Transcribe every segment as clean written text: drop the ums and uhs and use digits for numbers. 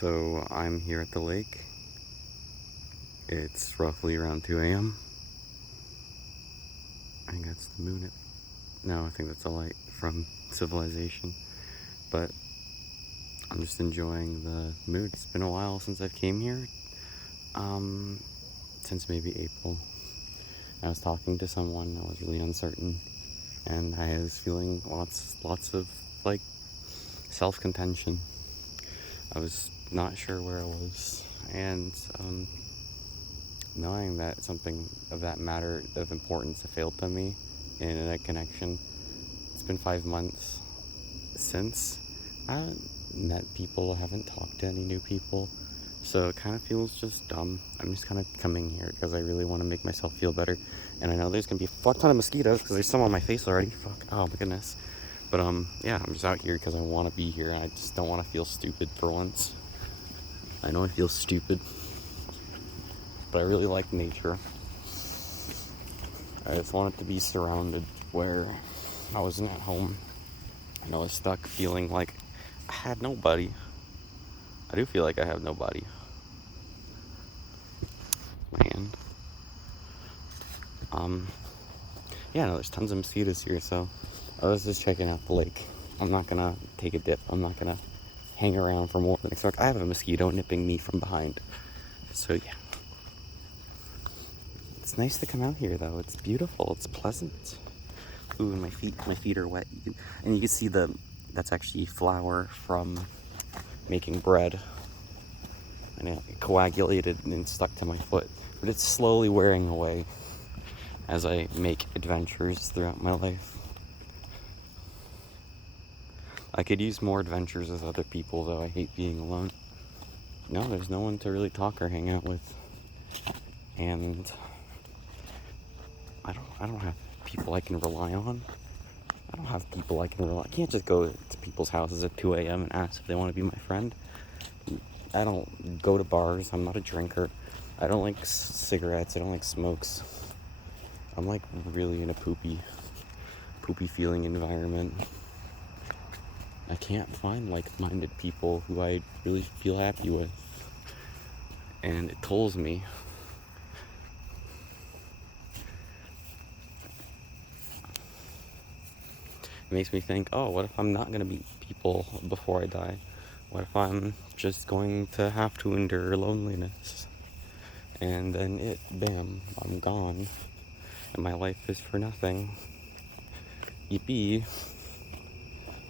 So I'm here at the lake. It's roughly around 2 a.m. I think that's the moon. No, I think that's a light from civilization. But I'm just enjoying the mood. It's been a while since I've came here. Since maybe April. I was talking to someone. I was really uncertain, and I was feeling lots of like self-contention. I was not sure where I was, and knowing that something of that matter of importance failed to me in a connection. It's been 5 months since I haven't met people, I haven't talked to any new people, so it kind of feels just dumb. I'm just kind of coming here because I really want to make myself feel better, and I know there's gonna be a fuck ton of mosquitoes because there's some on my face already. Fuck, oh my goodness. But yeah, I'm just out here because I want to be here, and I just don't want to feel stupid for once. I know I feel stupid, but I really like nature. I just wanted to be surrounded where I wasn't at home, and I was stuck feeling like I had nobody. I do feel like I have nobody. My hand. Yeah, no, there's tons of mosquitoes here, so I was just checking out the lake. I'm not gonna take a dip. I'm not gonna hang around for more than expect. I have a mosquito nipping me from behind. So yeah. It's nice to come out here though. It's beautiful. It's pleasant. Ooh, and my feet are wet. And you can see that's actually flour from making bread. And it coagulated and stuck to my foot. But it's slowly wearing away as I make adventures throughout my life. I could use more adventures with other people, though. I hate being alone. No, there's no one to really talk or hang out with. And I don't have people I can rely on. I don't have people I can rely on. I can't just go to people's houses at 2 a.m. and ask if they want to be my friend. I don't go to bars. I'm not a drinker. I don't like cigarettes. I don't like smokes. I'm like really in a poopy feeling environment. I can't find like-minded people who I really feel happy with. And it tolls me. It makes me think, oh, what if I'm not going to meet people before I die? What if I'm just going to have to endure loneliness? And then bam, I'm gone. And my life is for nothing. Yippee.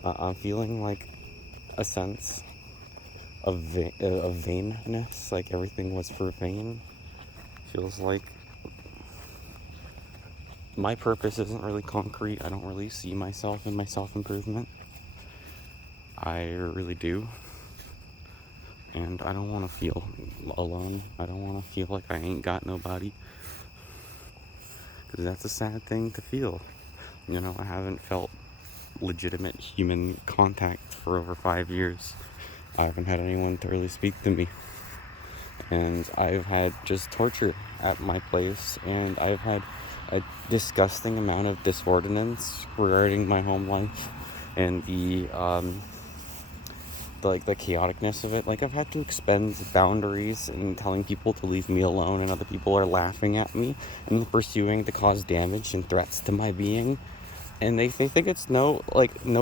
I'm feeling like a sense of vainness, like everything was for vain. Feels like my purpose isn't really concrete. I don't really see myself in my self-improvement. I really do. And I don't want to feel alone. I don't want to feel like I ain't got nobody. Because that's a sad thing to feel. You know, I haven't felt legitimate human contact for over 5 years. I haven't had anyone to really speak to me. And I've had just torture at my place. And I've had a disgusting amount of disordinance regarding my home life. And the chaoticness of it. Like, I've had to expend boundaries and telling people to leave me alone, and other people are laughing at me and pursuing to cause damage and threats to my being. And they think it's no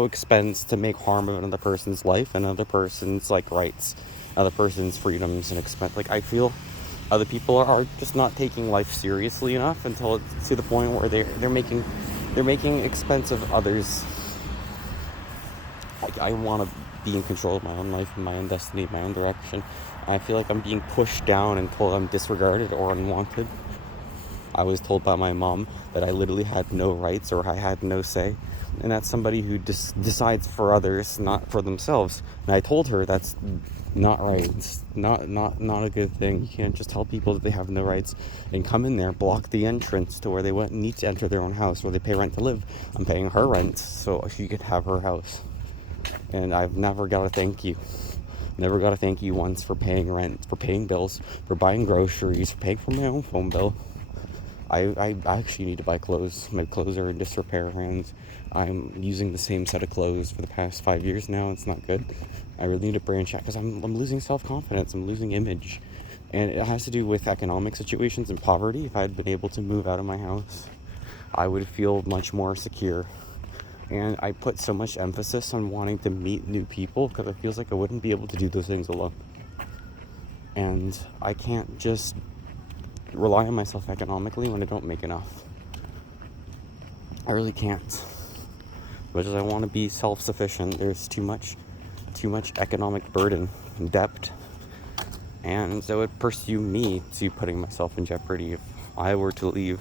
expense to make harm of another person's life, another person's rights, other person's freedoms and expense. Like, I feel other people are just not taking life seriously enough until it's to the point where they're making expense of others. I want to be in control of my own life and my own destiny, my own direction. I feel like I'm being pushed down and told I'm disregarded or unwanted. I was told by my mom that I literally had no rights or I had no say. And that's somebody who decides for others, not for themselves. And I told her that's not right. It's not a good thing. You can't just tell people that they have no rights and come in there, block the entrance to where they need to enter their own house, where they pay rent to live. I'm paying her rent so she could have her house. And I've never got a thank you. Never got a thank you once for paying rent, for paying bills, for buying groceries, for paying for my own phone bill. I actually need to buy clothes. My clothes are in disrepair, and I'm using the same set of clothes for the past 5 years now. It's not good. I really need to branch out because I'm losing self-confidence. I'm losing image. And it has to do with economic situations and poverty. If I had been able to move out of my house, I would feel much more secure. And I put so much emphasis on wanting to meet new people because it feels like I wouldn't be able to do those things alone. And I can't just rely on myself economically when I don't make enough. I really can't. As much as I want to be self-sufficient, there's too much economic burden and debt. And that would pursue me to putting myself in jeopardy if I were to leave.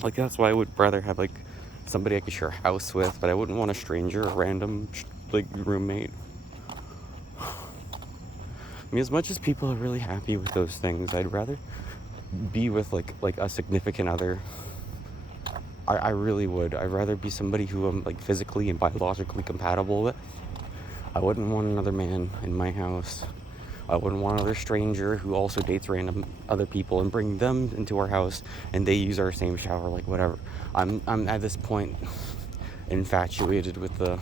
Like, that's why I would rather have, like, somebody I could share a house with, but I wouldn't want a stranger, a random, like, roommate. I mean, as much as people are really happy with those things, I'd rather be with, like a significant other. I really would. I'd rather be somebody who I'm, like, physically and biologically compatible with. I wouldn't want another man in my house. I wouldn't want another stranger who also dates random other people and bring them into our house and they use our same shower, like, whatever. I'm at this point infatuated with the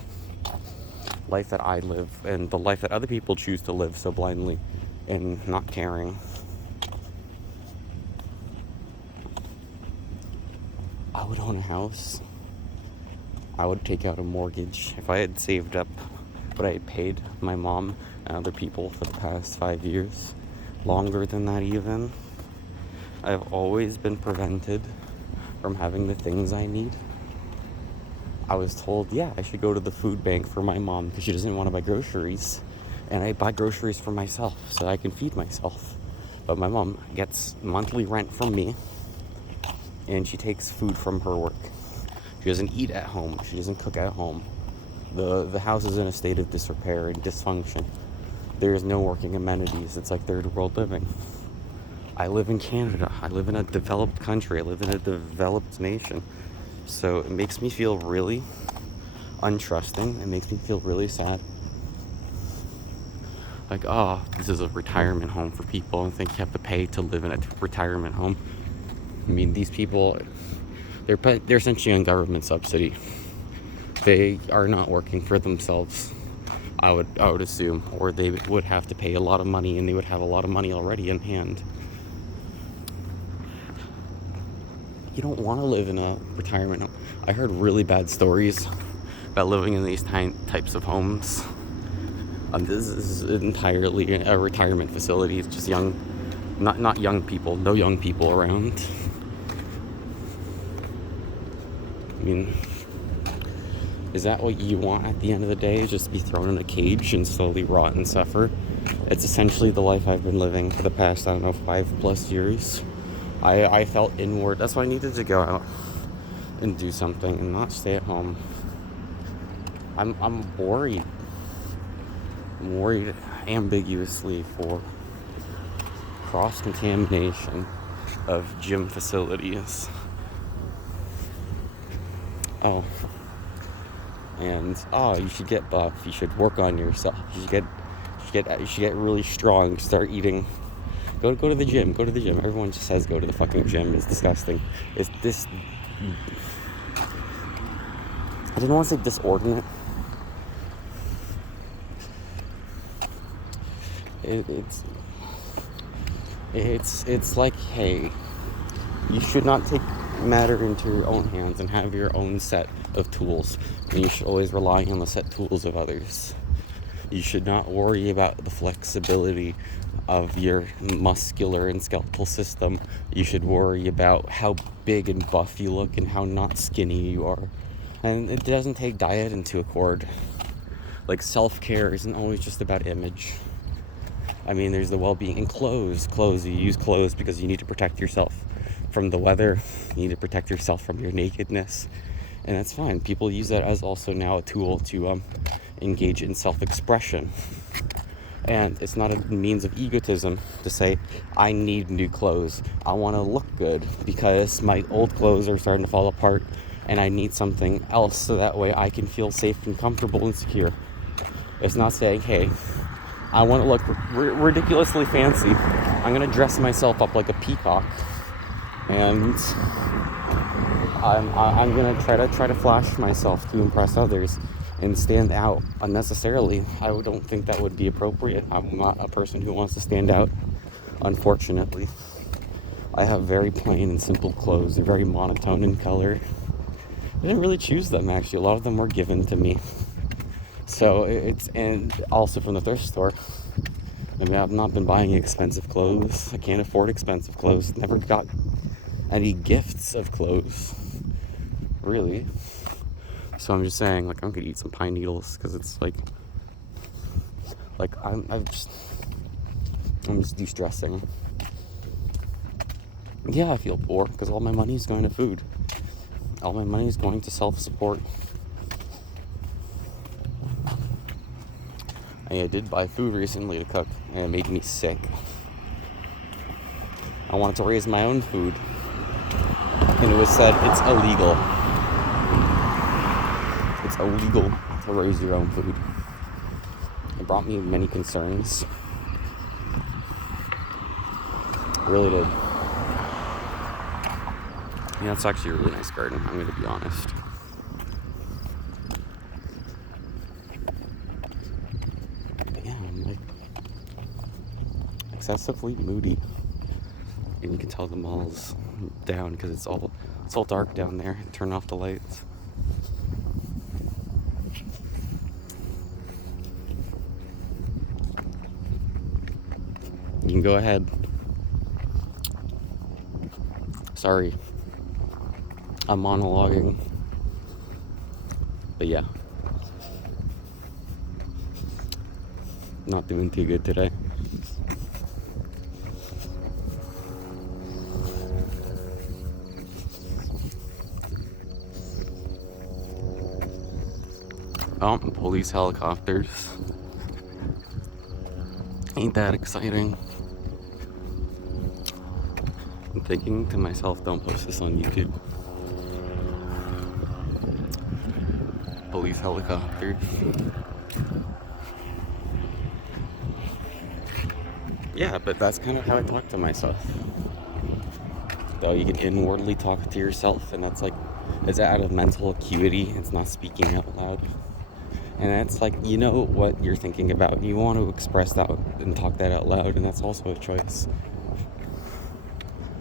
life that I live and the life that other people choose to live so blindly and not caring. I would own a house. I would take out a mortgage. If I had saved up what I had paid my mom and other people for the past 5 years, longer than that even, I've always been prevented from having the things I need. I was told, yeah, I should go to the food bank for my mom because she doesn't want to buy groceries. And I buy groceries for myself so that I can feed myself. But my mom gets monthly rent from me and she takes food from her work. She doesn't eat at home. She doesn't cook at home. The house is in a state of disrepair and dysfunction. There is no working amenities. It's like third world living. I live in Canada. I live in a developed country. I live in a developed nation. So it makes me feel really untrusting. It makes me feel really sad. Like, oh, this is a retirement home for people and think you have to pay to live in a retirement home. I mean, these people, they're essentially on government subsidy. They are not working for themselves, I would assume, or they would have to pay a lot of money, and they would have a lot of money already in hand. You don't want to live in a retirement home. I heard really bad stories about living in these types of homes. This is entirely a retirement facility. It's just young, not young people, no young people around. I mean, is that what you want at the end of the day? Just be thrown in a cage and slowly rot and suffer? It's essentially the life I've been living for the past, 5+ years. I felt inward. That's why I needed to go out and do something and not stay at home. I'm worried. I'm worried ambiguously for cross-contamination of gym facilities. Oh. And you should get buff. You should work on yourself. You should get really strong. Start eating. Go to the gym. Go to the gym. Everyone just says go to the fucking gym. It's disgusting. It's this. I didn't want to say disordinate. It's like, hey, you should not take matter into your own hands and have your own set of tools, and you should always rely on the set tools of others. You should not worry about the flexibility of your muscular and skeletal system. You should worry about how big and buff you look and how not skinny you are. And it doesn't take diet into accord. Like, self-care isn't always just about image. I mean, there's the well-being in clothes. You use clothes because you need to protect yourself from the weather. You need to protect yourself from your nakedness. And that's fine. People use that as also now a tool to engage in self-expression. And it's not a means of egotism to say, I need new clothes. I want to look good because my old clothes are starting to fall apart and I need something else so that way I can feel safe and comfortable and secure. It's not saying, hey, I want to look ridiculously fancy. I'm gonna dress myself up like a peacock, and I'm gonna try to flash myself to impress others and stand out unnecessarily. I don't think that would be appropriate. I'm not a person who wants to stand out, unfortunately. I have very plain and simple clothes. They're very monotone in color. I didn't really choose them, actually. A lot of them were given to me. So and also from the thrift store. I mean, I've not been buying expensive clothes. I can't afford expensive clothes. Never got any gifts of clothes, really. So I'm just saying, like, I'm gonna eat some pine needles because it's like I'm just de-stressing. Yeah, I feel poor because all my money is going to food. All my money is going to self-support. I did buy food recently to cook, and it made me sick. I wanted to raise my own food, and it was said it's illegal. It's illegal to raise your own food. It brought me many concerns. It really did. Yeah, it's actually a really nice garden, I'm going to be honest. But yeah, I'm like excessively moody. And you can tell the mall's down because it's all dark down there. Turn off the lights. You can go ahead. Sorry, I'm monologuing. But yeah, not doing too good today. Oh, police helicopters. Ain't that exciting? I'm thinking to myself, don't post this on YouTube. Police helicopters. Yeah, but that's kind of how I talk to myself. Though you can inwardly talk to yourself, and that's like, it's out of mental acuity. It's not speaking out loud. And that's like, you know what you're thinking about. You want to express that and talk that out loud, and that's also a choice.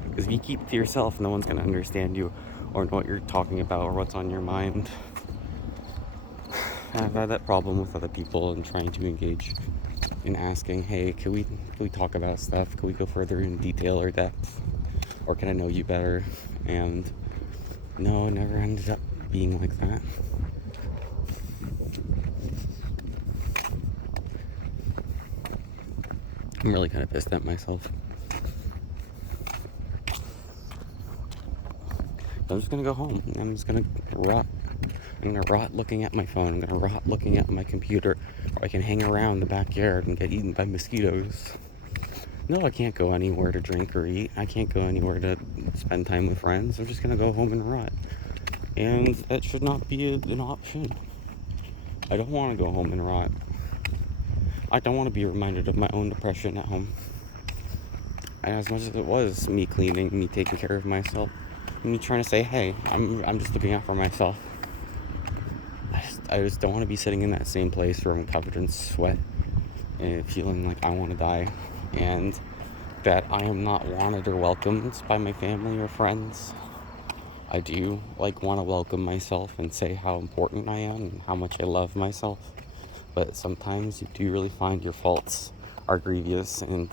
Because if you keep it to yourself, no one's going to understand you or know what you're talking about or what's on your mind. I've had that problem with other people and trying to engage in asking, hey, can we talk about stuff? Can we go further in detail or depth? Or can I know you better? And no, it never ended up being like that. I'm really kind of pissed at myself. I'm just gonna go home. I'm just gonna rot. I'm gonna rot looking at my phone. I'm gonna rot looking at my computer. Or I can hang around the backyard and get eaten by mosquitoes. No, I can't go anywhere to drink or eat. I can't go anywhere to spend time with friends. I'm just gonna go home and rot. And that should not be an option. I don't want to go home and rot. I don't want to be reminded of my own depression at home. And as much as it was me cleaning, me taking care of myself, me trying to say, hey, I'm just looking out for myself. I just don't want to be sitting in that same place where I'm covered in sweat and feeling like I want to die, and that I am not wanted or welcomed by my family or friends. I do want to welcome myself and say how important I am and how much I love myself. But sometimes you do really find your faults are grievous, and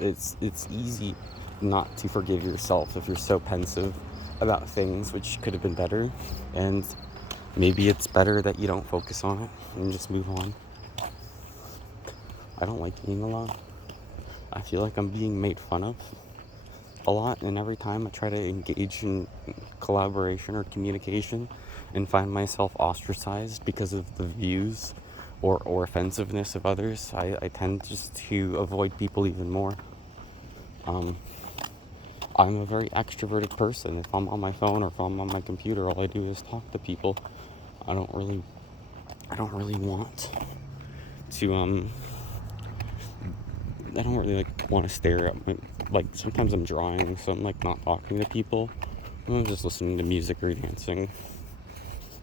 it's easy not to forgive yourself if you're so pensive about things which could have been better. And maybe it's better that you don't focus on it and just move on. I don't like being alone. I feel like I'm being made fun of a lot, and every time I try to engage in collaboration or communication and find myself ostracized because of the views or offensiveness of others, I tend just to avoid people even more. I'm a very extroverted person. If I'm on my phone or if I'm on my computer, all I do is talk to people. I don't really want to I don't really like want to stare at my, like sometimes I'm drawing, so I'm like not talking to people. I'm just listening to music or dancing.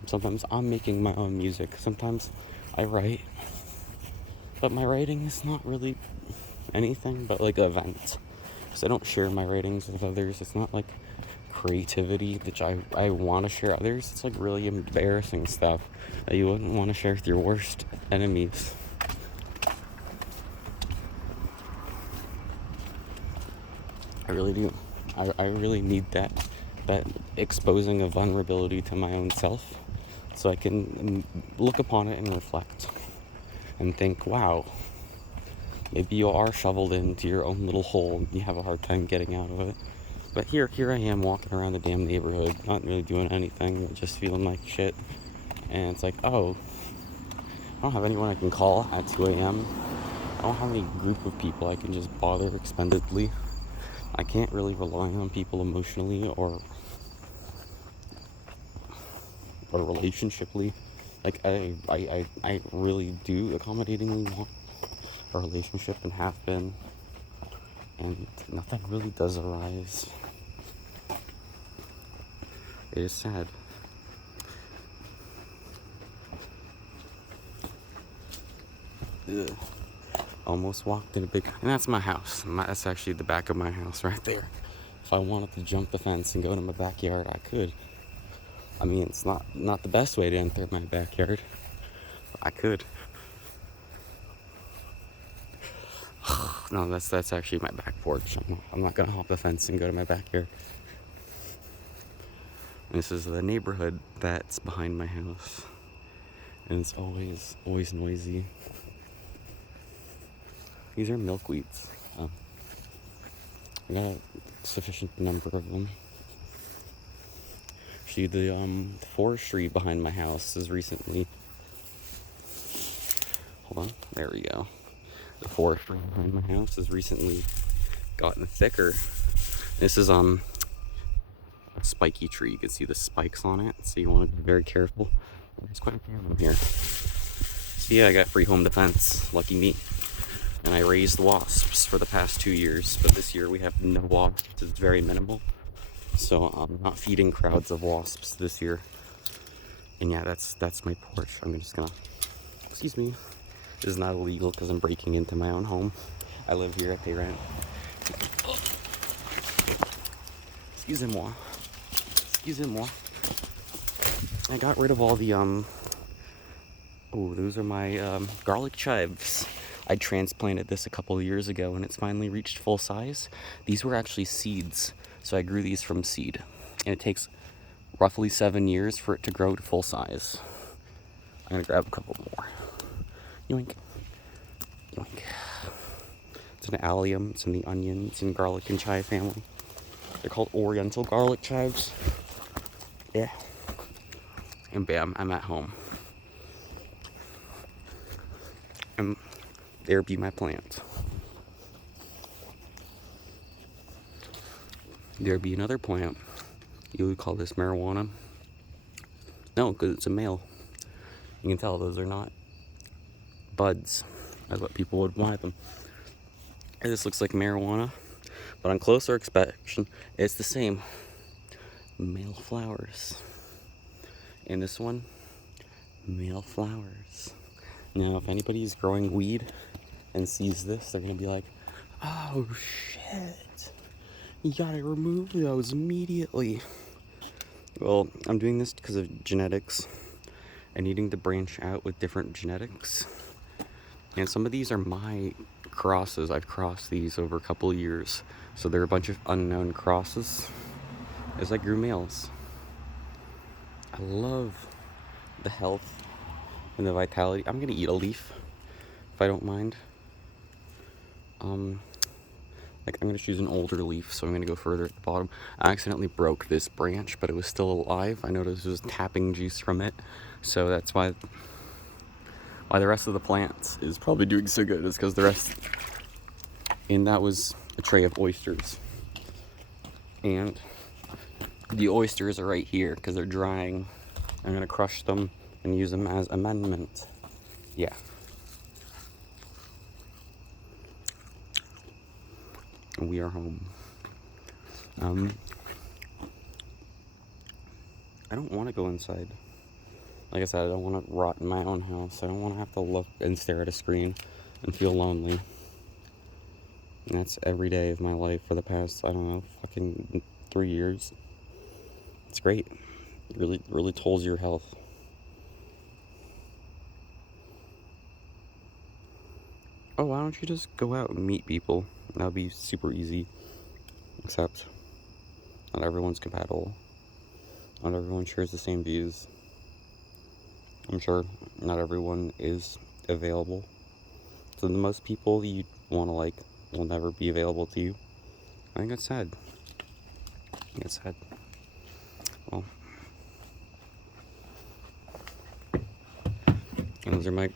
Sometimes I'm making my own music. Sometimes I write, but my writing is not really anything but like events. So I don't share my writings with others. It's not like creativity that I want to share others. It's like really embarrassing stuff that you wouldn't want to share with your worst enemies. I really do. I really need that exposing of vulnerability to my own self, so I can look upon it and reflect and think, wow, maybe you are shoveled into your own little hole and you have a hard time getting out of it. But here I am walking around the damn neighborhood, not really doing anything, but just feeling like shit. And it's like, oh, I don't have anyone I can call at 2 a.m. I don't have any group of people I can just bother expendedly. I can't really rely on people emotionally or relationshiply. Like I really do accommodatingly want a relationship and have been, and nothing really does arise. It is sad. Ugh. Almost walked in a big, and that's my house. That's actually the back of my house right there. If I wanted to jump the fence and go to my backyard, I could. I mean, it's not the best way to enter my backyard, but I could. No, that's actually my back porch. I'm not gonna hop the fence and go to my backyard. This is the neighborhood that's behind my house, and it's always noisy. These are milkweeds. I got a sufficient number of them. Actually, the forestry behind my house is recently. Hold on, there we go. The forestry behind my house has recently gotten thicker. This is a spiky tree. You can see the spikes on it, so you want to be very careful. There's quite a few of them here. So yeah, I got free home defense. Lucky me. And I raised wasps for the past 2 years, but this year we have no wasps. It's very minimal. So I'm not feeding crowds of wasps this year. And yeah, that's my porch. I'm just gonna, excuse me. This is not illegal because I'm breaking into my own home. I live here, I pay rent. Excusez-moi. Excusez-moi. I got rid of all the, oh, those are my garlic chives. I transplanted this a couple of years ago and it's finally reached full size. These were actually seeds, so I grew these from seed. And it takes roughly 7 years for it to grow to full size. I'm gonna grab a couple more. Yoink. Yoink. It's an allium, it's in the onion, it's in garlic and chive family. They're called oriental garlic chives. Yeah. And bam, I'm at home. And there be my plants. There be another plant. You would call this marijuana. No, because it's a male. You can tell those are not buds. That's what people would buy them. And this looks like marijuana, but on closer inspection, it's the same. Male flowers. And this one, male flowers. Now, if anybody's growing weed and sees this, they're gonna be like, oh shit, you gotta remove those immediately. Well, I'm doing this because of genetics and needing to branch out with different genetics. And some of these are my crosses. I've crossed these over a couple of years. So they're a bunch of unknown crosses as I grew males. I love the health and the vitality. I'm gonna eat a leaf if I don't mind. Like I'm gonna choose an older leaf, so I'm gonna go further at the bottom. I accidentally broke this branch, but it was still alive. I noticed it was tapping juice from it, so that's why the rest of the plant is probably doing so good, is because the rest. And that was a tray of oysters, and the oysters are right here because they're drying. I'm gonna crush them and use them as amendment. Yeah. and we are home. I don't want to go inside. Like I said, I don't want to rot in my own house. I don't want to have to look and stare at a screen and feel lonely. And that's every day of my life for the past, I don't know, fucking 3 years. It's great. It really tolls your health. Oh, why don't you just go out and meet people? That'll be super easy. Except, not everyone's compatible. Not everyone shares the same views. I'm sure not everyone is available. So the most people you want to like will never be available to you. I think that's sad. Well, those are my...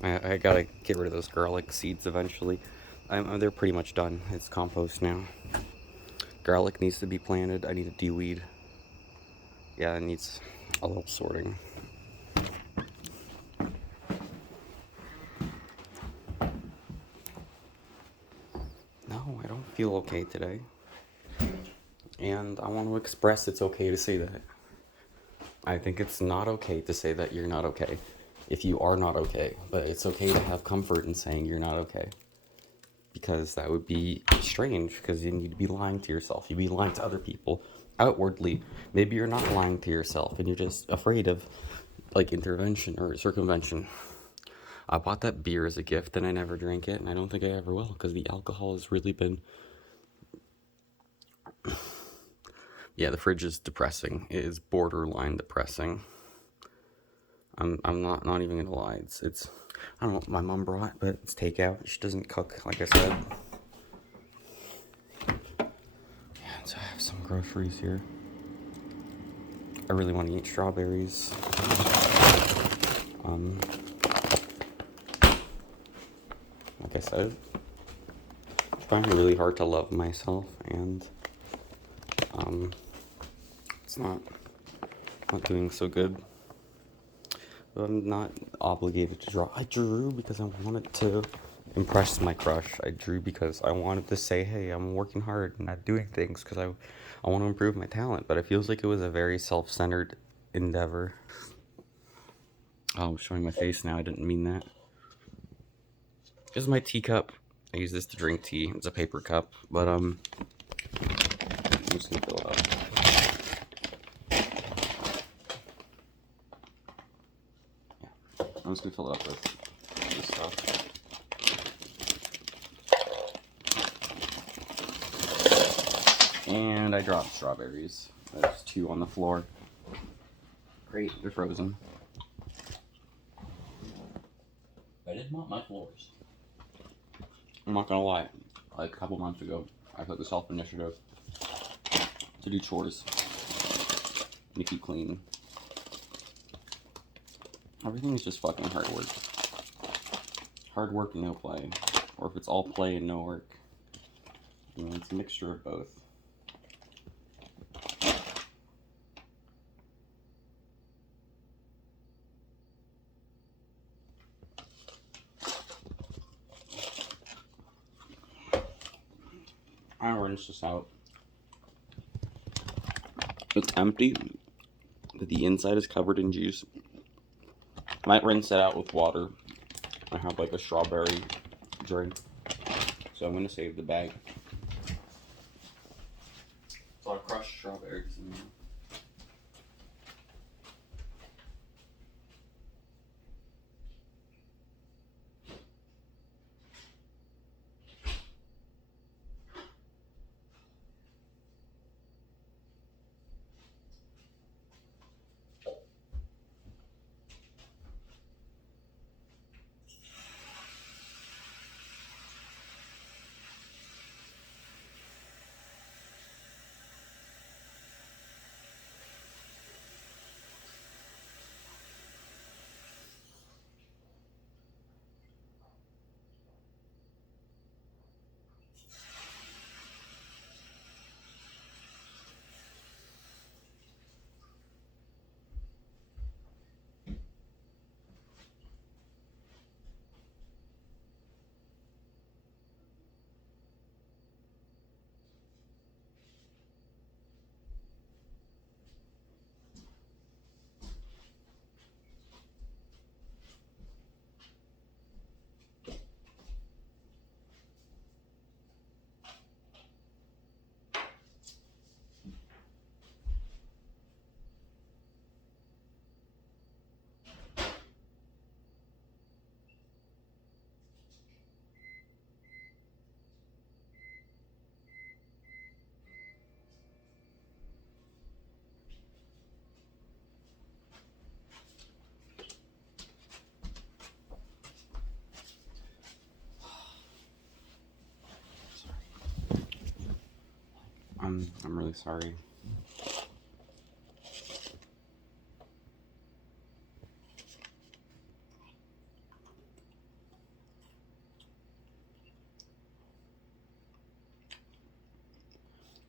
I gotta get rid of those garlic seeds eventually. They're pretty much done. It's compost now. Garlic needs to be planted. I need to de-weed. Yeah, it needs a little sorting. No, I don't feel okay today. And I want to express it's okay to say that. I think it's not okay to say that you're not okay if you are not okay. But it's okay to have comfort in saying you're not okay. Because that would be strange, because you need to be lying to yourself. You'd be lying to other people outwardly. Maybe you're not lying to yourself and you're just afraid of like intervention or circumvention. I bought that beer as a gift and I never drank it, and I don't think I ever will, because the alcohol has really been... Yeah, the fridge is depressing. It is borderline depressing. I'm not even gonna lie. It's I don't know what my mom brought, but it's takeout. She doesn't cook, like I said. Yeah, so I have some groceries here. I really want to eat strawberries. Like I said, I find it really hard to love myself, and it's not doing so good. But I'm not obligated to draw. I drew because I wanted to impress my crush. I drew because I wanted to say, hey, I'm working hard and not doing things because I want to improve my talent. But it feels like it was a very self-centered endeavor. Oh, I'm showing my face now. I didn't mean that. This is my teacup. I use this to drink tea. It's a paper cup, but I'm just gonna fill it up. Yeah, I'm just gonna fill it up with this stuff. And I dropped strawberries. There's 2 on the floor. Great, they're frozen. I did mop my floors. I'm not gonna lie, like a couple months ago, I took the self-initiative to do chores and to keep clean. Everything is just fucking hard work. Hard work and no play. Or if it's all play and no work. I mean, it's a mixture of both. I rinse this out. It's empty, but the inside is covered in juice. I might rinse it out with water. I have like a strawberry drink, so I'm gonna save the bag. It's a lot of crushed strawberries in there. I'm really sorry.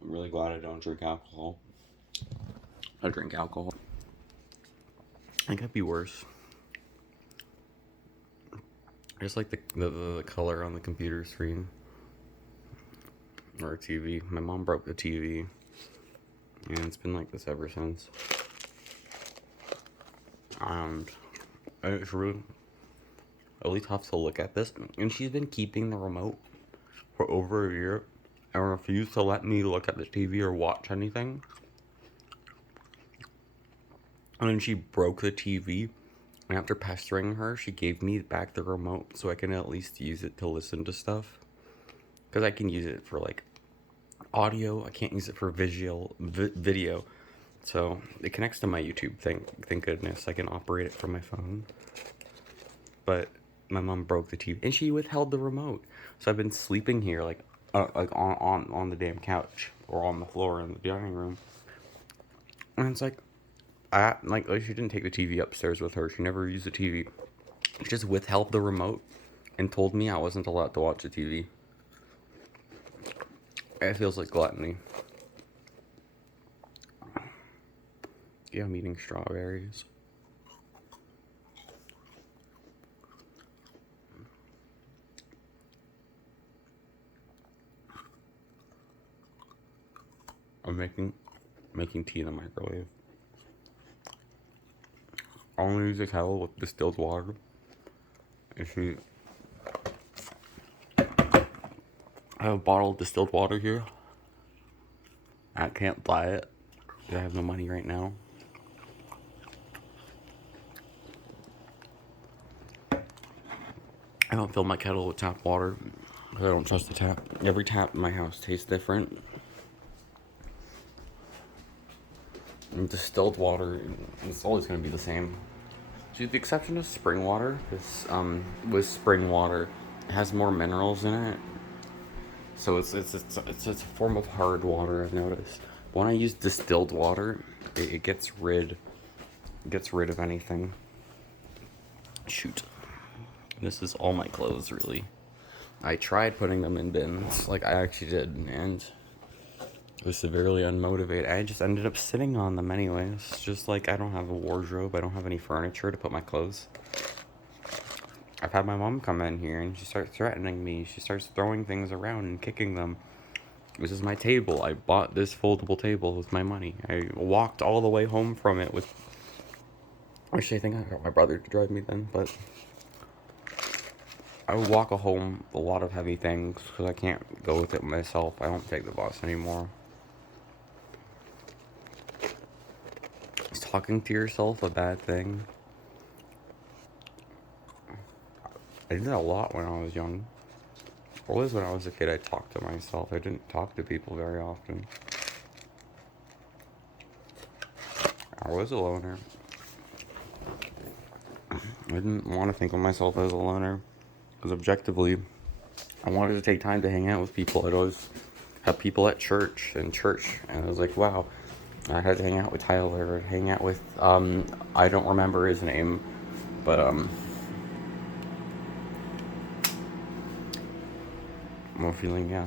I'm really glad I don't drink alcohol. I drink alcohol. I think it'd be worse. I just like the color on the computer screen. Or a TV. My mom broke the TV. And it's been like this ever since. And it's really tough to look at this. And she's been keeping the remote for over a year and refused to let me look at the TV or watch anything. And then she broke the TV. And after pestering her, she gave me back the remote so I can at least use it to listen to stuff. Because I can use it for like audio. I can't use it for video. So it connects to my YouTube. Thank goodness I can operate it from my phone. But my mom broke the TV and she withheld the remote. So I've been sleeping here like on the damn couch or on the floor in the dining room. And it's like she didn't take the TV upstairs with her. She never used the TV. She just withheld the remote and told me I wasn't allowed to watch the TV. It feels like gluttony. Yeah, I'm eating strawberries. I'm making tea in the microwave. I only use a kettle with distilled water. I have a bottle of distilled water here. I can't buy it. I have no money right now. I don't fill my kettle with tap water because I don't trust the tap. Every tap in my house tastes different. And distilled water is always going to be the same. So the exception of spring water, because with spring water, it has more minerals in it. So it's a form of hard water, I've noticed. But when I use distilled water, it gets rid of anything. Shoot. This is all my clothes, really. I tried putting them in bins, like I actually did, and I was severely unmotivated. I just ended up sitting on them anyways. Just like I don't have a wardrobe, I don't have any furniture to put my clothes. I've had my mom come in here and she starts threatening me. She starts throwing things around and kicking them. This is my table. I bought this foldable table with my money. I walked all the way home from it with... Actually, I think I got my brother to drive me then, but... I would walk home with a lot of heavy things because I can't go with it myself. I don't take the bus anymore. Is talking to yourself a bad thing? I did that a lot when I was young. Always when I was a kid, I talked to myself. I didn't talk to people very often. I was a loner. I didn't want to think of myself as a loner. Because objectively, I wanted to take time to hang out with people. I'd always have people at church. And I was like, wow. I had to hang out with Tyler. Hang out with, I don't remember his name. But, I'm feeling, yeah.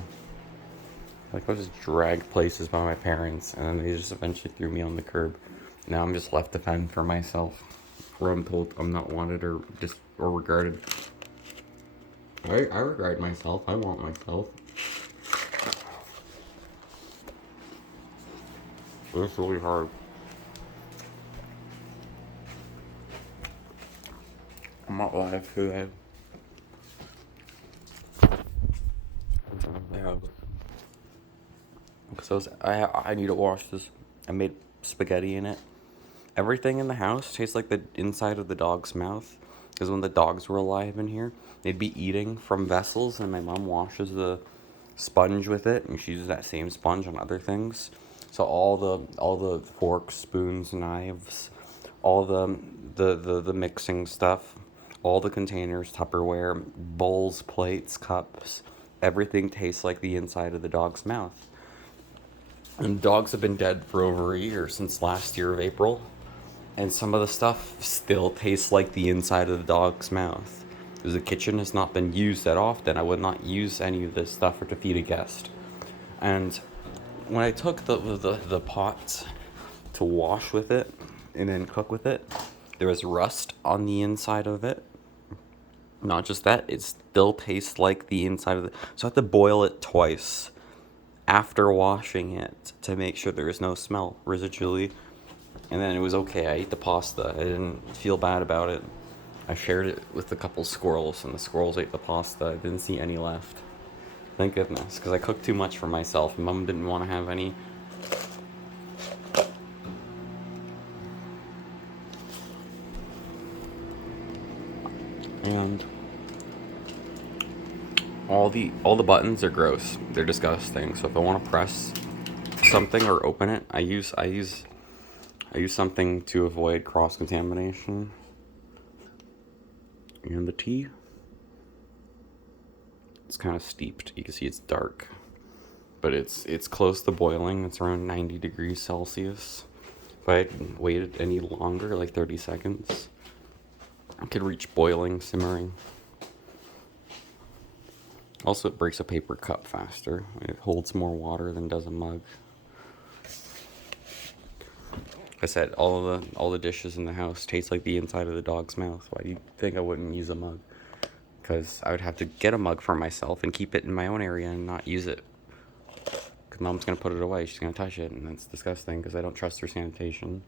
Like I was just dragged places by my parents, and then they just eventually threw me on the curb. Now I'm just left to fend for myself, where I'm told I'm not wanted or regarded. I regard myself. I want myself. It's really hard. I'm not live. Who I have. Because I need to wash this. I made spaghetti in it. Everything in the house tastes like the inside of the dog's mouth. Because when the dogs were alive in here, they'd be eating from vessels, and my mom washes the sponge with it, and she uses that same sponge on other things. So all the forks, spoons, knives, all the mixing stuff, all the containers, Tupperware, bowls, plates, cups, everything tastes like the inside of the dog's mouth. And dogs have been dead for over a year, since last year of April. And some of the stuff still tastes like the inside of the dog's mouth. Because the kitchen has not been used that often, I would not use any of this stuff to feed a guest. And when I took the pot to wash with it and then cook with it, there was rust on the inside of it. Not just that, it still tastes like the inside of it. So I have to boil it twice after washing it to make sure there is no smell residually. And then it was okay. I ate the pasta. I didn't feel bad about it. I shared it with a couple squirrels, and the squirrels ate the pasta. I didn't see any left. Thank goodness, because I cooked too much for myself. Mom didn't want to have any. And all the buttons are gross. They're disgusting. So if I want to press something or open it, I use something to avoid cross contamination. And the tea, it's kind of steeped. You can see it's dark, but it's close to boiling. It's around 90 degrees Celsius. If I had waited any longer, like 30 seconds, I could reach boiling, simmering. Also, it breaks a paper cup faster. It holds more water than does a mug. I said all the dishes in the house taste like the inside of the dog's mouth. Why do you think I wouldn't use a mug? Because I would have to get a mug for myself and keep it in my own area and not use it. Because Mom's going to put it away. She's going to touch it, and that's disgusting because I don't trust her sanitation.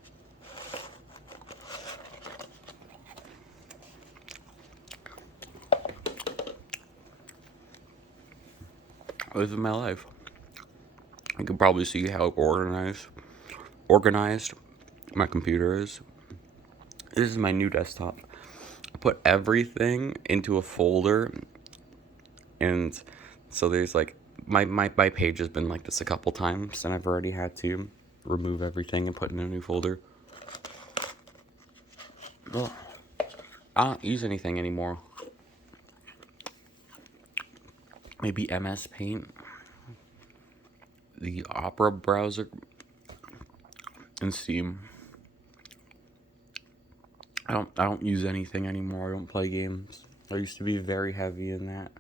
This is my life. You can probably see how organized my computer is. This is my new desktop. I put everything into a folder, and so there's like my page has been like this a couple times, and I've already had to remove everything and put in a new folder. Well, I don't use anything anymore. Maybe MS Paint, the Opera browser, and Steam. I don't use anything anymore. I don't play games. I used to be very heavy in that.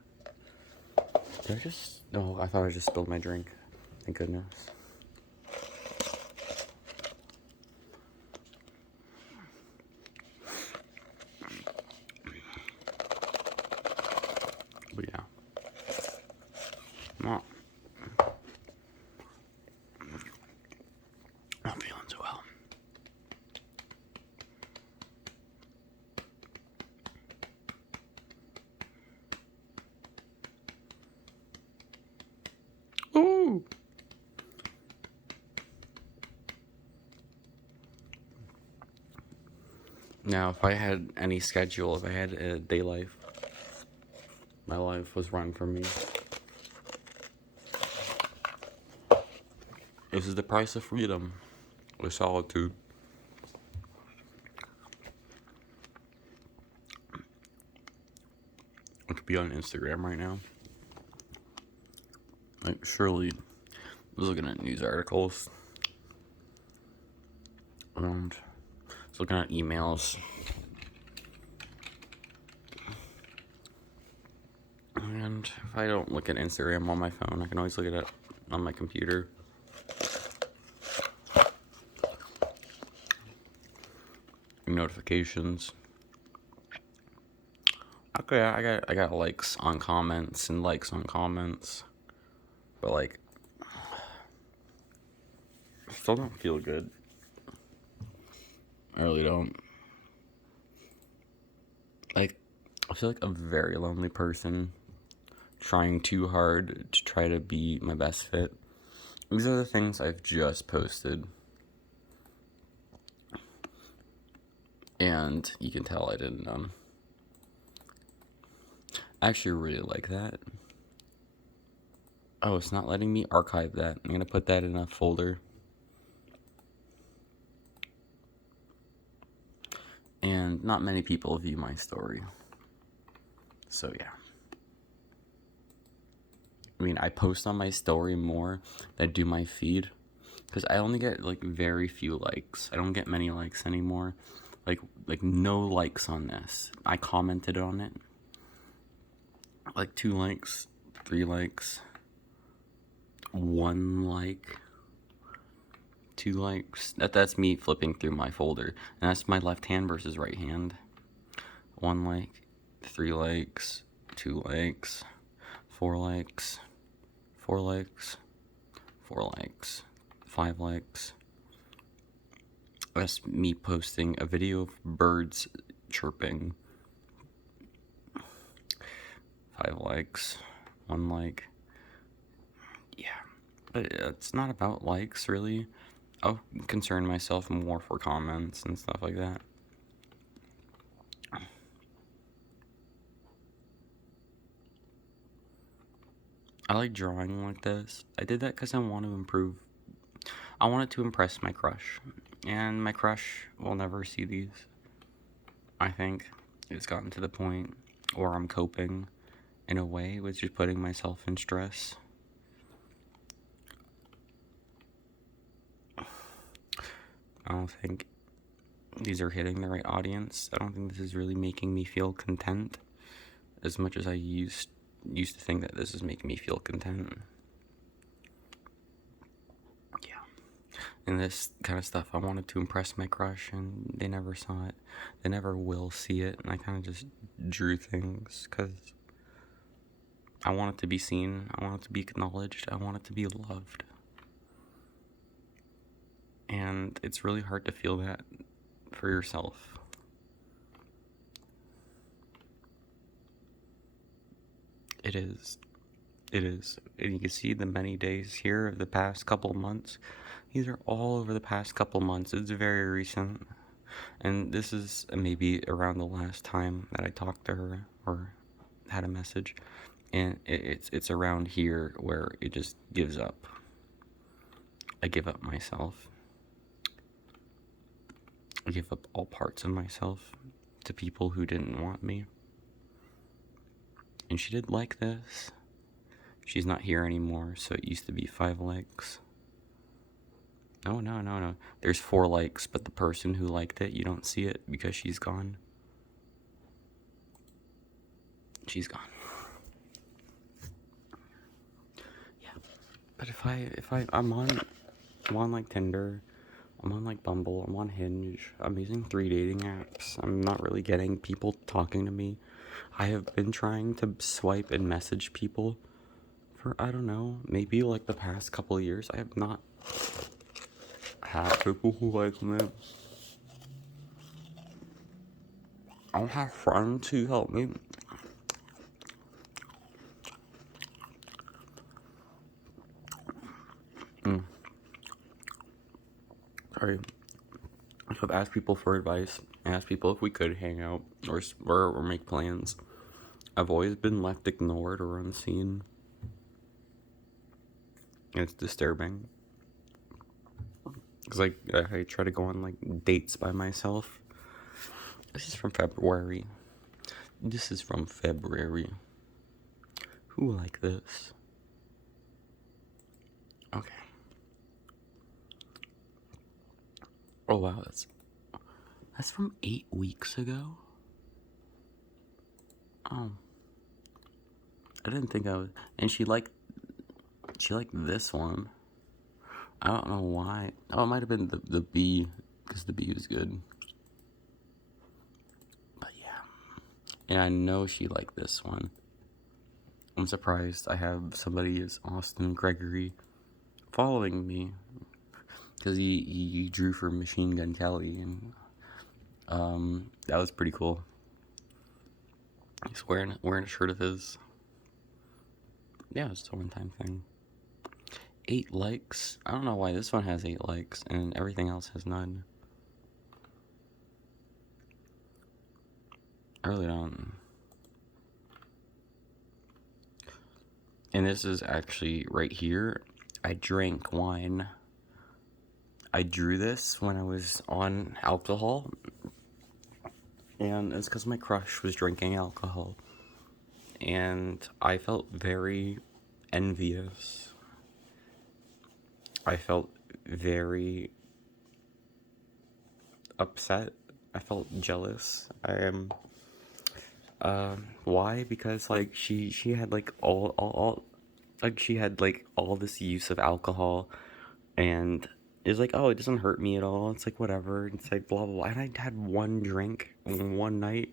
Did I just... No, I thought I just spilled my drink. Thank goodness. But yeah. Not feeling so well. Ooh. Now, if I had any schedule, if I had a day life, my life was run from me. This is the price of freedom, with solitude. I could be on Instagram right now. Like, surely, I was looking at news articles. And I was looking at emails. And if I don't look at Instagram on my phone, I can always look at it on my computer. Notifications. Okay, I got likes on comments and likes on comments, but like, I still don't feel good. I really don't. Like, I feel like a very lonely person trying too hard to try to be my best fit. These are the things I've just posted. And you can tell I didn't, I actually really like that. Oh, it's not letting me archive that. I'm gonna put that in a folder. And not many people view my story. So yeah. I mean, I post on my story more than I do my feed. because I only get like very few likes. I don't get many likes anymore. Like no likes on this. I commented on it. Like 2 likes, 3 likes, 1 like, 2 likes. That's me flipping through my folder. And that's my left hand versus right hand. 1 like, 3 likes, 2 likes, 4 likes, 4 likes, 4 likes, 5 likes. That's me posting a video of birds chirping. 5 likes, 1 like. Yeah, but it's not about likes, really. I'll concern myself more for comments and stuff like that. I like drawing like this. I did that because I want to improve. I wanted to impress my crush. And my crush will never see these. I think it's gotten to the point where I'm coping in a way with just putting myself in stress. I don't think these are hitting the right audience. I don't think this is really making me feel content as much as I used to think that this is making me feel content. And this kind of stuff, I wanted to impress my crush, and they never saw it. They never will see it, and I kind of just drew things because I want it to be seen. I want it to be acknowledged. I want it to be loved. And it's really hard to feel that for yourself. It is. It is. And you can see the many days here of the past couple months. These are all over the past couple months. It's very recent. And this is maybe around the last time that I talked to her or had a message. And it's around here where it just gives up. I give up myself. I give up all parts of myself to people who didn't want me. And she did like this. She's not here anymore, so it used to be 5 likes. No. There's 4 likes, but the person who liked it, you don't see it because she's gone. She's gone. Yeah. But I'm on like Tinder, I'm on like Bumble, I'm on Hinge, I'm using 3 dating apps. I'm not really getting people talking to me. I have been trying to swipe and message people for, I don't know, maybe like the past couple of years. I have not had people who like me. I don't have friends who help me. Sorry. I've asked people for advice. I asked people if we could hang out or make plans. I've always been left ignored or unseen. And it's disturbing. Because I try to go on like dates by myself. This is from February. Who like this? Okay. Oh wow, that's from 8 weeks ago? Oh. I didn't think I was. And she liked this one. I don't know why. Oh, it might have been the bee, because the bee was good. But yeah. And I know she liked this one. I'm surprised I have somebody as Austin Gregory following me. Because he drew for Machine Gun Kelly, and that was pretty cool. He's wearing a shirt of his. Yeah, it's a one-time thing. 8 likes. I don't know why this one has 8 likes and everything else has none. I really don't. And this is actually right here. I drank wine. I drew this when I was on alcohol. And it's because my crush was drinking alcohol. And I felt very envious. I felt very upset. I felt jealous. I am. Why? Because like she had like all like she had like all this use of alcohol, and it's like, oh, it doesn't hurt me at all. It's like whatever. It's like blah blah blah. And I had one drink one night,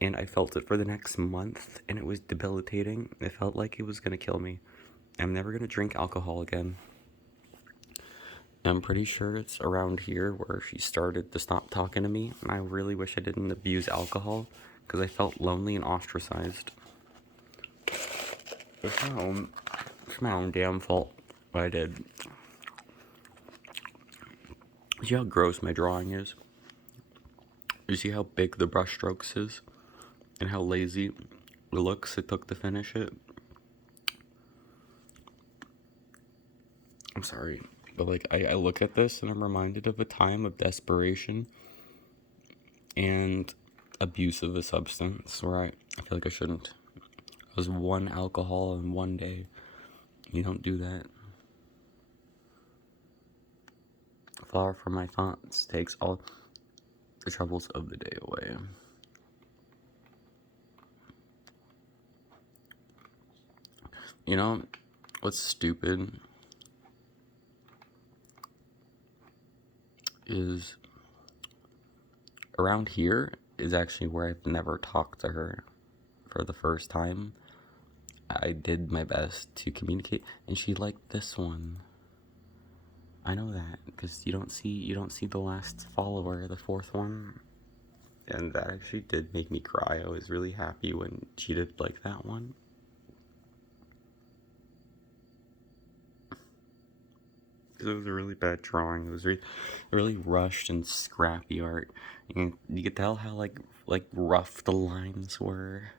and I felt it for the next month, and it was debilitating. It felt like it was gonna kill me. I'm never gonna drink alcohol again. I'm pretty sure it's around here where she started to stop talking to me. And I really wish I didn't abuse alcohol because I felt lonely and ostracized. It's my own damn fault what I did. See how gross my drawing is? You see how big the brush strokes is? And how lazy it looks it took to finish it? I'm sorry, but like I look at this and I'm reminded of a time of desperation and abuse of a substance where I feel like I shouldn't. It was one alcohol in one day. You don't do that. Far from my thoughts takes all the troubles of the day away. You know what's stupid is around here is actually where I've never talked to her for the first time. I did my best to communicate, and she liked this one. I know that because you don't see the last follower, the fourth one, and that actually did make me cry. I was really happy when she did like that one. It was a really bad drawing. It was really rushed and scrappy art. You could tell how like rough the lines were.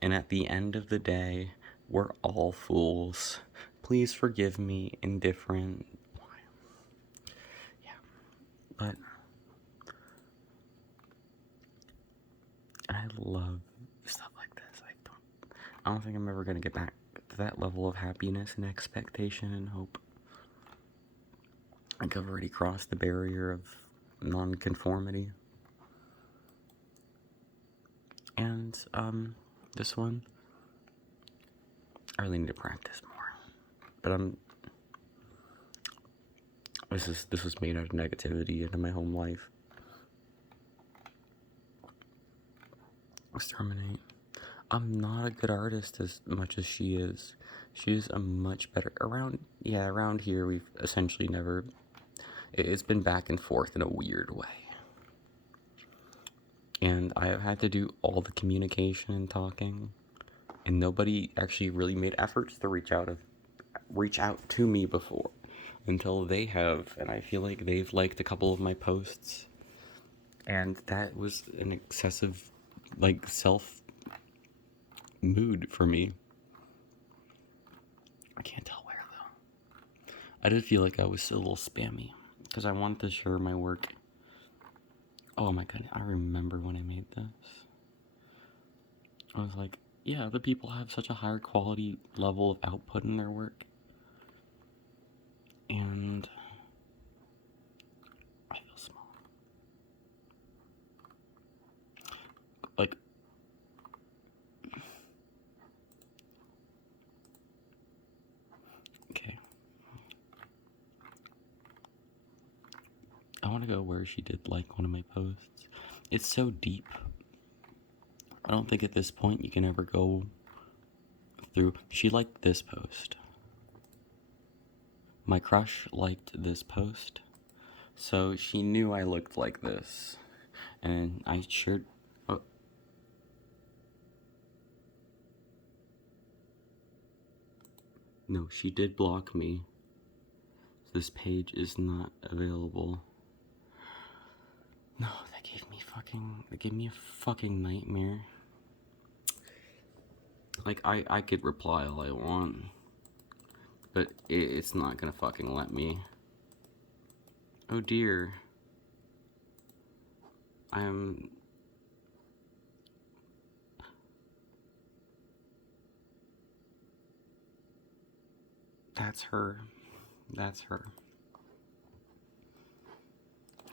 And at the end of the day, we're all fools. Please forgive me, indifferent. Yeah, but I love stuff like this. I don't think I'm ever gonna get back to that level of happiness and expectation and hope. Like I've already crossed the barrier of nonconformity. And this one, I really need to practice more. But this was made out of negativity into my home life. Exterminate. I'm not a good artist as much as she is. She's a much better around here we've essentially never it's been back and forth in a weird way. And I have had to do all the communication and talking, and nobody actually really made efforts to reach out to me before until they have, and I feel like they've liked a couple of my posts, and that was an excessive like self mood for me. I can't tell where though. I did feel like I was a little spammy because I wanted to share my work. Oh my god, I remember when I made this. I was like, yeah, the people have such a higher quality level of output in their work. And I feel small. Like, okay. I want to go where she did like one of my posts. It's so deep. I don't think at this point you can ever go through. She liked this post. My crush liked this post. So she knew I looked like this. And I shared. Oh. No, she did block me. This page is not available. No, that gave me a fucking nightmare. Like, I could reply all I want, but it's not gonna fucking let me. Oh dear. That's her. That's her.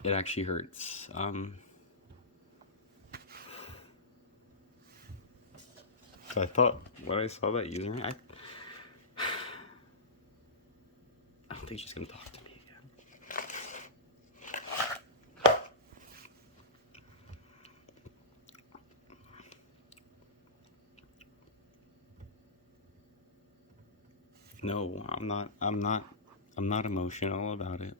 It actually hurts. So I thought when I saw that username, I don't think she's gonna talk to me again. No, I'm not. I'm not emotional about it.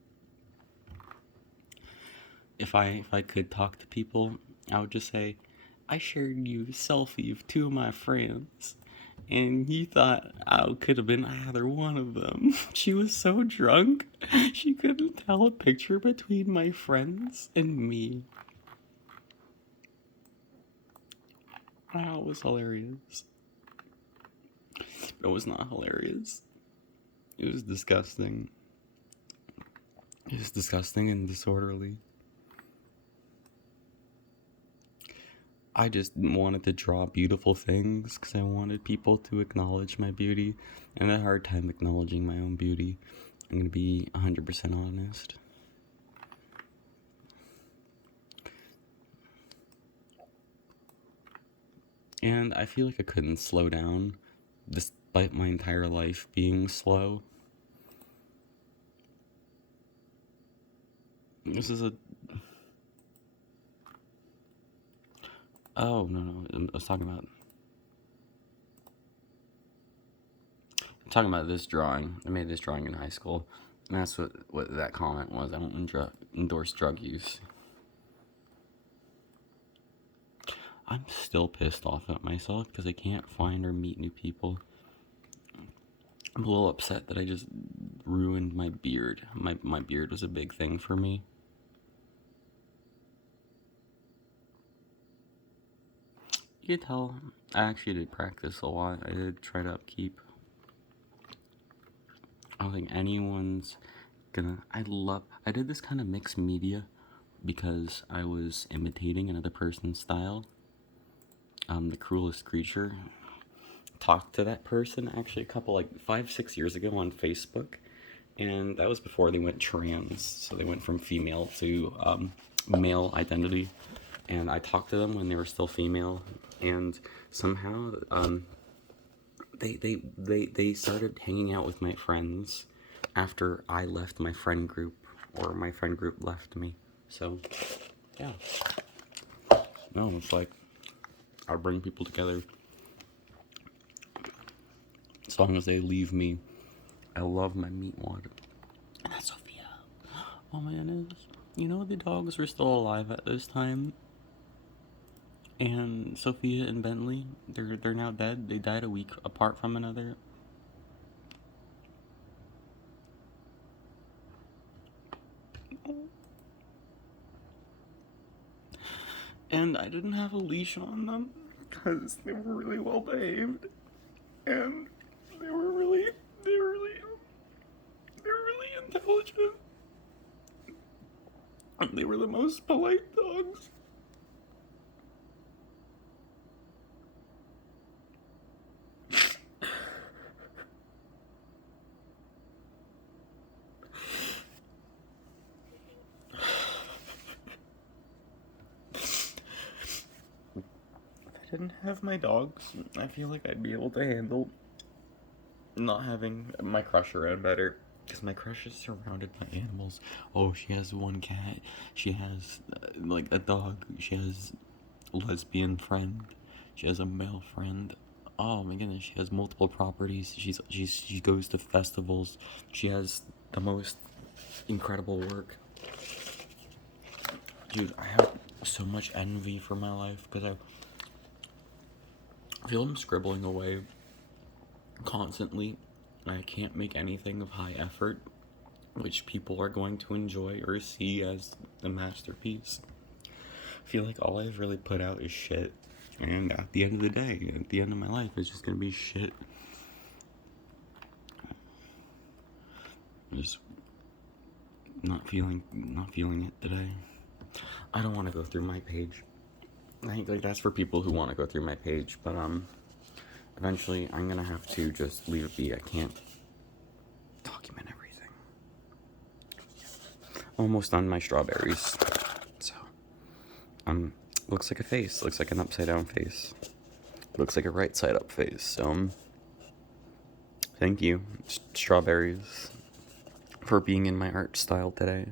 If I could talk to people, I would just say, I shared you a selfie of two of my friends, and you thought I could have been either one of them. She was so drunk, she couldn't tell a picture between my friends and me. Wow, it was hilarious. It was not hilarious. It was disgusting. It was disgusting and disorderly. I just wanted to draw beautiful things because I wanted people to acknowledge my beauty, and I had a hard time acknowledging my own beauty. I'm gonna be 100% honest. And I feel like I couldn't slow down, despite my entire life being slow. This is a... Oh, no, I was talking about... I'm talking about this drawing. I made this drawing in high school, and that's what that comment was. I don't endorse drug use. I'm still pissed off at myself because I can't find or meet new people. I'm a little upset that I just ruined my beard. My beard was a big thing for me. You can tell I actually did practice a lot. I did try to upkeep. I don't think anyone's gonna... I did this kind of mixed media because I was imitating another person's style. The Cruelest Creature. Talked to that person actually a couple, like 5-6 years ago on Facebook, and that was before they went trans, so they went from female to male identity, and I talked to them when they were still female, and somehow they started hanging out with my friends after I left my friend group, or my friend group left me. So yeah, no, it's like I bring people together. As long as they leave me, I love my meat water. And that's Sophia. Oh my goodness. You know the dogs were still alive at this time? And Sophia and Bentley, they're now dead. They died a week apart from another. And I didn't have a leash on them because they were really well behaved. And they were really intelligent. And they were the most polite dogs. If I didn't have my dogs, I feel like I'd be able to handle not having my crush around better. Because my crush is surrounded by animals. Oh, she has one cat. She has, like, a dog. She has a lesbian friend. She has a male friend. Oh my goodness, she has multiple properties. She goes to festivals. She has the most incredible work. Dude, I have so much envy for my life because I feel I'm scribbling away constantly. I can't make anything of high effort, which people are going to enjoy or see as a masterpiece. I feel like all I've really put out is shit. And at the end of the day, at the end of my life, it's just gonna be shit. Just not feeling it today. I don't want to go through my page. I think like that's for people who want to go through my page, but eventually I'm gonna have to just leave it be. I can't document everything. almost done my strawberries. So, looks like a face. Looks like an upside down face. Looks like a right side up face. So, thank you, strawberries, for being in my art style today.